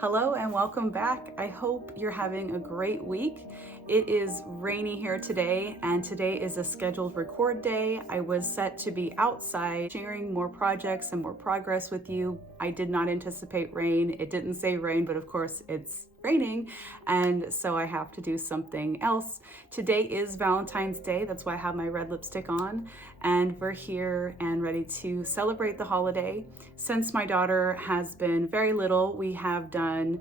Hello and welcome back. I hope you're having a great week. It is rainy here today, and today is a scheduled record day. I was set to be outside sharing more projects and more progress with you. I did not anticipate rain. It didn't say rain, but of course it's raining, and so I have to do something else. Today is Valentine's Day. That's why I have my red lipstick on, and we're here and ready to celebrate the holiday. Since my daughter has been very little, we have done,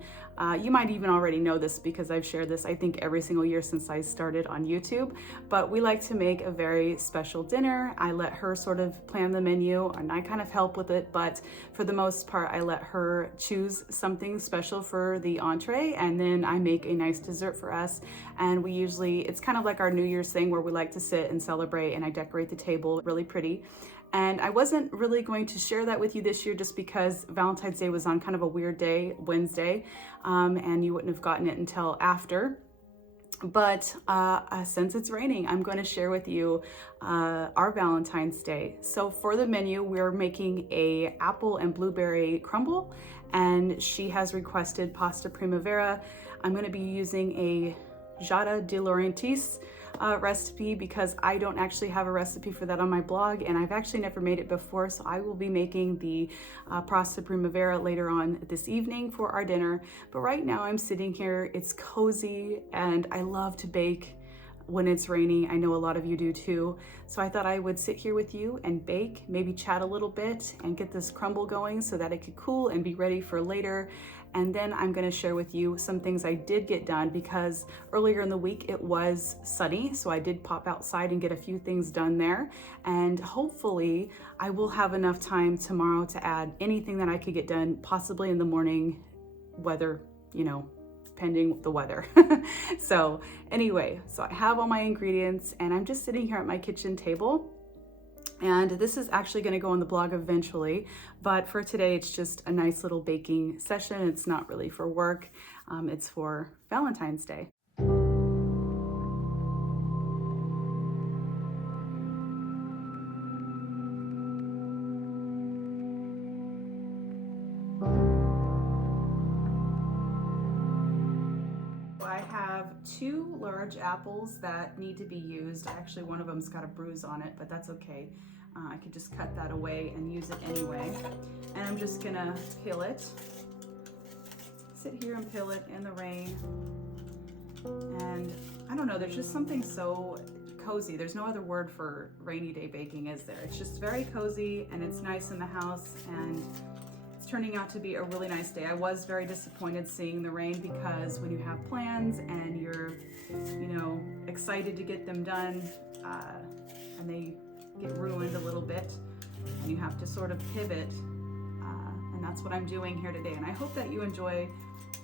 you might even already know this because I've shared this I think every single year since I started on YouTube, but we like to make a very special dinner. I let her sort of plan the menu and I kind of help with it, but for the most part I let her choose something special for the entree, and then I make a nice dessert for us. And we usually, it's kind of like our New Year's thing where we like to sit and celebrate, and I decorate the table really pretty. And I wasn't really going to share that with you this year just because Valentine's Day was on kind of a weird day, Wednesday, and you wouldn't have gotten it until after. But since it's raining, I'm going to share with you our Valentine's Day. So for the menu, we're making a apple and blueberry crumble, and she has requested pasta primavera. I'm going to be using a Jada de Laurentiis recipe because I don't actually have a recipe for that on my blog, and I've actually never made it before, so I will be making the pasta primavera later on this evening for our dinner. But right now I'm sitting here, it's cozy, and I love to bake when it's raining. I know a lot of you do too. So I thought I would sit here with you and bake, maybe chat a little bit and get this crumble going so that it could cool and be ready for later. And then I'm gonna share with you some things I did get done because earlier in the week it was sunny. So I did pop outside and get a few things done there. And hopefully I will have enough time tomorrow to add anything that I could get done, possibly in the morning, weather, pending the weather. So anyway, so I have all my ingredients and I'm just sitting here at my kitchen table. And this is actually going to go on the blog eventually, but for today it's just a nice little baking session. It's not really for work, it's for Valentine's Day. I have 2 large apples that need to be used. Actually, one of them's got a bruise on it, but that's okay. I could just cut that away and use it anyway. And I'm just gonna peel it. Sit here and peel it in the rain. And I don't know, there's just something so cozy. There's no other word for rainy day baking, is there? It's just very cozy and it's nice in the house, and turning out to be a really nice day. I was very disappointed seeing the rain because when you have plans and you're, excited to get them done, and they get ruined a little bit, and you have to sort of pivot, and that's what I'm doing here today. And I hope that you enjoy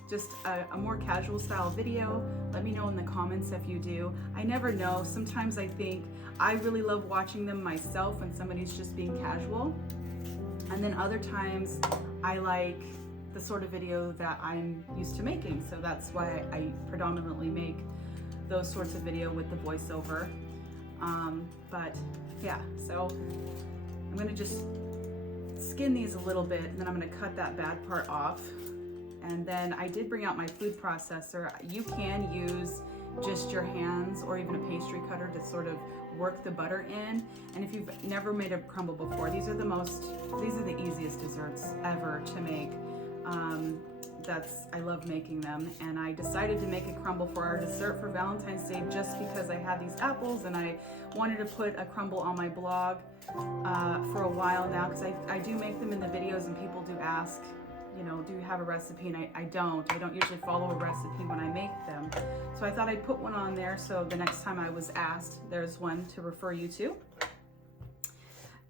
just a more casual style video. Let me know in the comments if you do. I never know. Sometimes I think I really love watching them myself when somebody's just being casual. And then other times I like the sort of video that I'm used to making. So that's why I predominantly make those sorts of video with the voiceover. But yeah, so I'm gonna just skin these a little bit, and then I'm gonna cut that bad part off. And then I did bring out my food processor. You can use just your hands or even a pastry cutter to sort of work the butter in. And if you've never made a crumble before, these are the easiest desserts ever to make. I love making them, and I decided to make a crumble for our dessert for Valentine's Day just because I had these apples and I wanted to put a crumble on my blog for a while now, because I do make them in the videos and people do ask, do you have a recipe? And I don't usually follow a recipe when I make them. So I thought I'd put one on there so the next time I was asked, there's one to refer you to.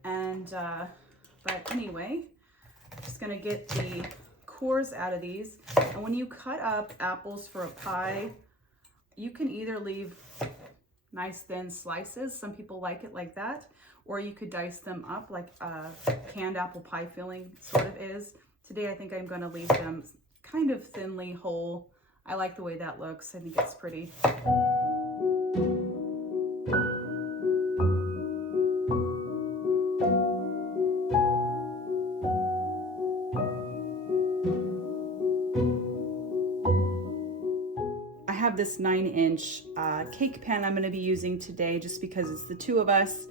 And, but anyway, just gonna get the cores out of these. And when you cut up apples for a pie, you can either leave nice thin slices. Some people like it like that, or you could dice them up like a canned apple pie filling sort of is. Today, I think I'm going to leave them kind of thinly whole. I like the way that looks. I think it's pretty. have this 9-inch cake pan I'm going to be using today just because it's the two of us.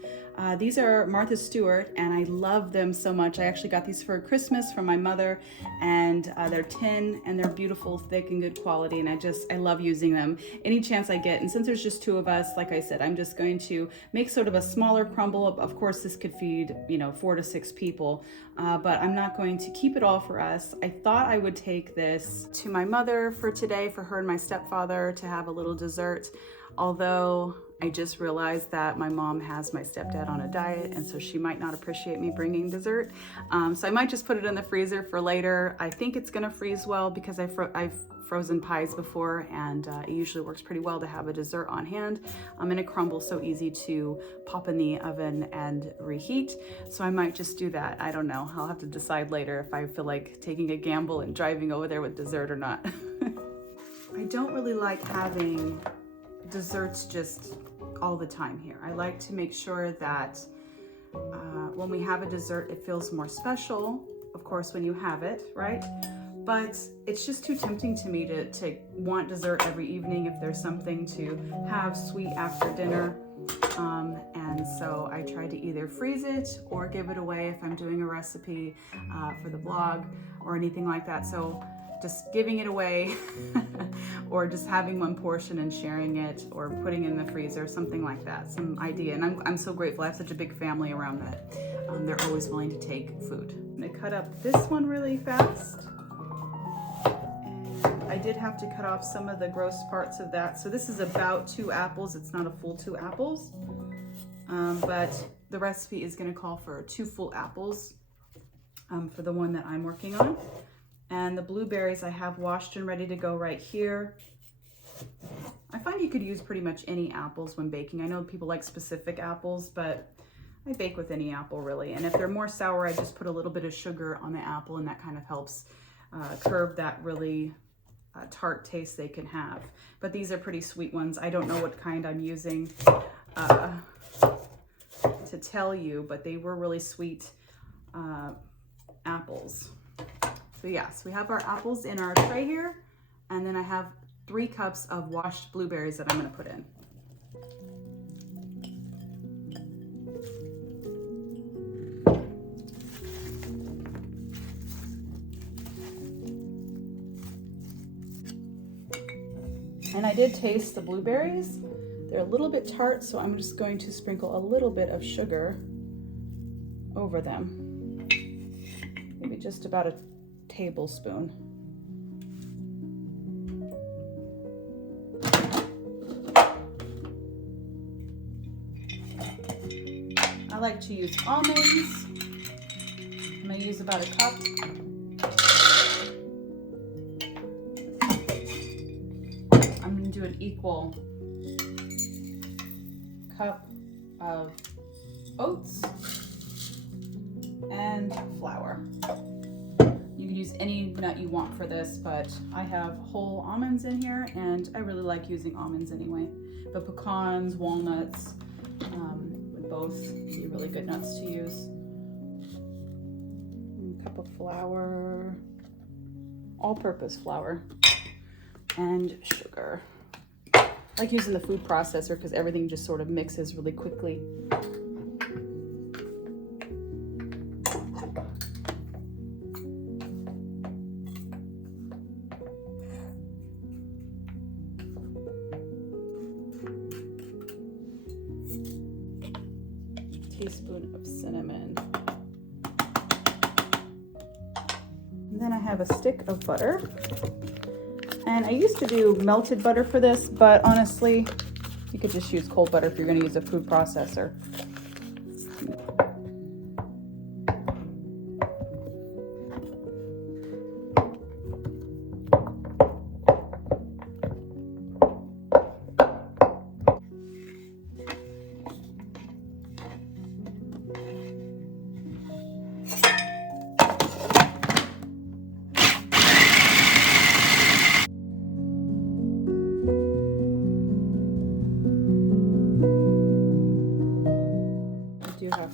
These are Martha Stewart, and I love them so much. I actually got these for Christmas from my mother, and they're tin and they're beautiful, thick and good quality, and I love using them any chance I get. And since there's just two of us, like I said, I'm just going to make sort of a smaller crumble. Of course, this could feed 4 to 6 people, but I'm not going to keep it all for us. I thought I would take this to my mother for today, for her and my stepfather to have a little dessert, although I just realized that my mom has my stepdad on a diet, and so she might not appreciate me bringing dessert. So I might just put it in the freezer for later. I think it's gonna freeze well because I've frozen pies before, and it usually works pretty well to have a dessert on hand. And a crumble so easy to pop in the oven and reheat. So I might just do that. I don't know. I'll have to decide later if I feel like taking a gamble and driving over there with dessert or not. I don't really like having desserts just all the time here. I like to make sure that when we have a dessert, it feels more special, of course, when you have it, right? But it's just too tempting to me to want dessert every evening if there's something to have sweet after dinner. And so I try to either freeze it or give it away if I'm doing a recipe for the blog or anything like that. So just giving it away or just having one portion and sharing it, or putting it in the freezer, something like that, some idea. And I'm so grateful. I have such a big family around that they're always willing to take food. I'm gonna cut up this one really fast. And I did have to cut off some of the gross parts of that. So this is about 2 apples. It's not a full 2 apples, but the recipe is gonna call for 2 full apples for the one that I'm working on. And the blueberries I have washed and ready to go right here. I find you could use pretty much any apples when baking. I know people like specific apples, but I bake with any apple really. And if they're more sour, I just put a little bit of sugar on the apple, and that kind of helps curb that really tart taste they can have. But these are pretty sweet ones. I don't know what kind I'm using to tell you, but they were really sweet apples. So yes, we have our apples in our tray here, and then I have 3 cups of washed blueberries that I'm going to put in. And I did taste the blueberries. They're a little bit tart, so I'm just going to sprinkle a little bit of sugar over them. Maybe just about a tablespoon. I like to use almonds. I'm going to use about a cup. I'm going to do an equal cup of oats and flour. You can use any nut you want for this, but I have whole almonds in here, and I really like using almonds anyway. But pecans, walnuts would both be really good nuts to use. A cup of flour, all-purpose flour, and sugar. I like using the food processor because everything just sort of mixes really quickly. Teaspoon of cinnamon. And then I have a stick of butter. And I used to do melted butter for this, but honestly, you could just use cold butter if you're going to use a food processor.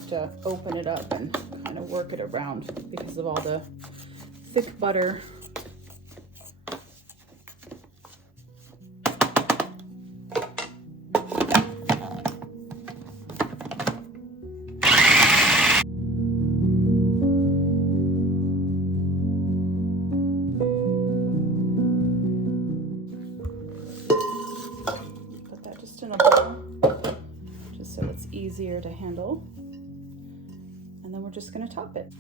To open it up and kind of work it around because of all the thick butter. easier to handle. And then we're just going to top it.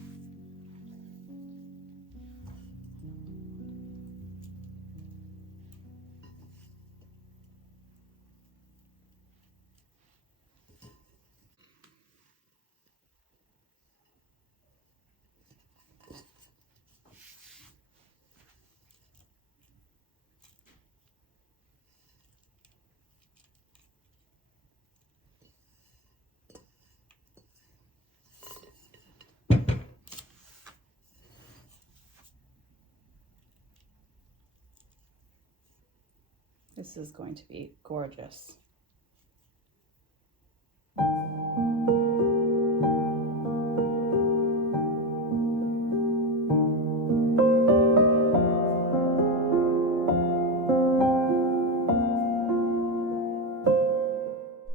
This is going to be gorgeous.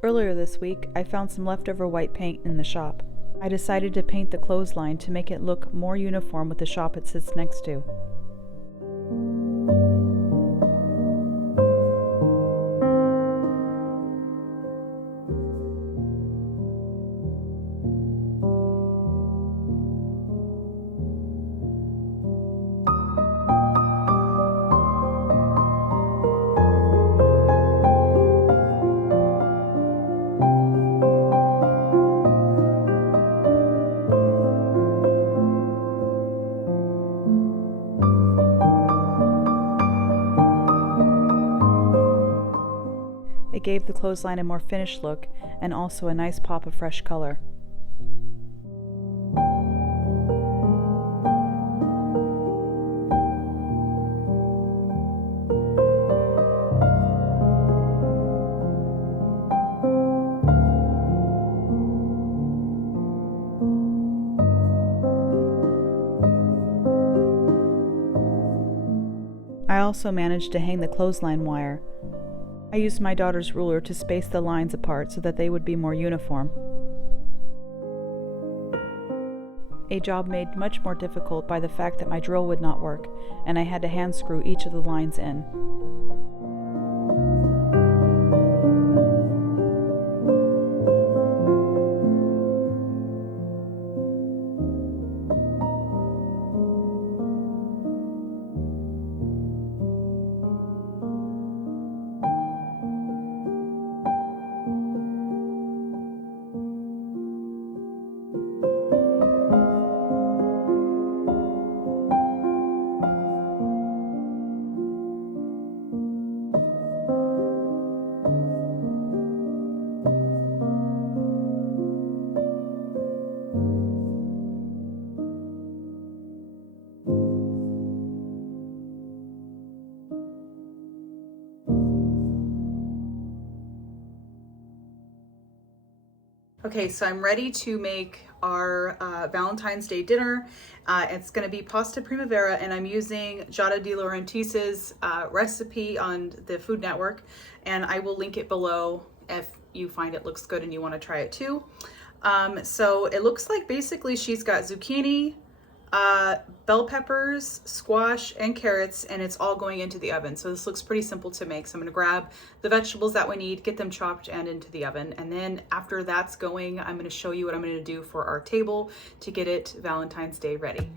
Earlier this week, I found some leftover white paint in the shop. I decided to paint the clothesline to make it look more uniform with the shop it sits next to. It gave the clothesline a more finished look and also a nice pop of fresh color. I also managed to hang the clothesline wire. I used my daughter's ruler to space the lines apart so that they would be more uniform. A job made much more difficult by the fact that my drill would not work, and I had to hand screw each of the lines in. Okay, so I'm ready to make our Valentine's Day dinner. It's gonna be pasta primavera, and I'm using Giada De Laurentiis's recipe on the Food Network, and I will link it below if you find it looks good and you wanna try it too. So it looks like basically she's got zucchini, bell peppers, squash, and carrots, and it's all going into the oven. So this looks pretty simple to make. So I'm gonna grab the vegetables that we need, get them chopped and into the oven. And then after that's going, I'm gonna show you what I'm gonna do for our table to get it Valentine's Day ready.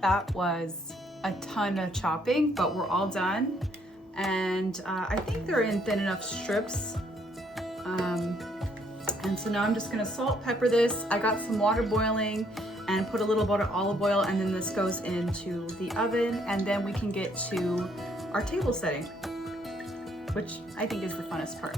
That was a ton of chopping, but we're all done. And I think they're in thin enough strips. And so now I'm just gonna salt, pepper this. I got some water boiling and put a little bit of olive oil, and then this goes into the oven, and then we can get to our table setting, which I think is the funnest part.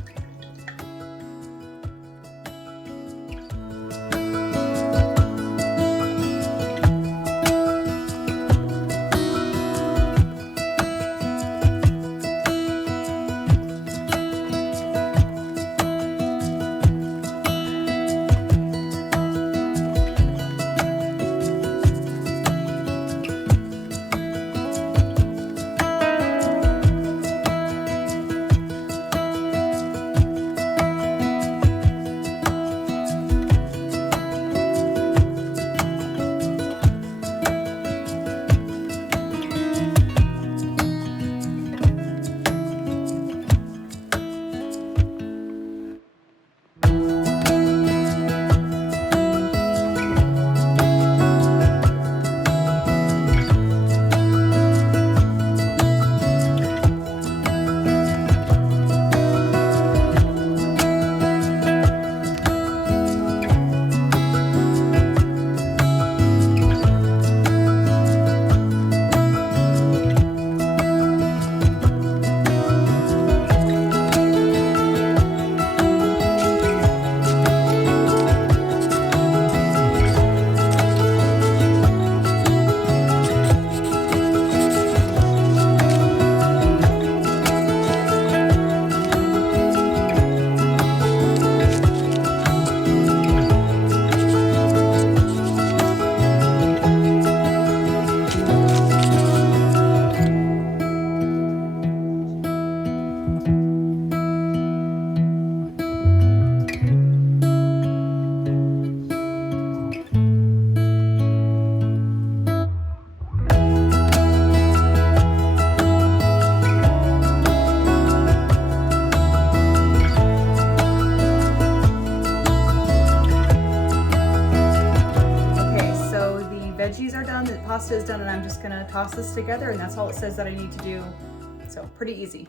I'm just gonna toss this together, and that's all it says that I need to do. So pretty easy.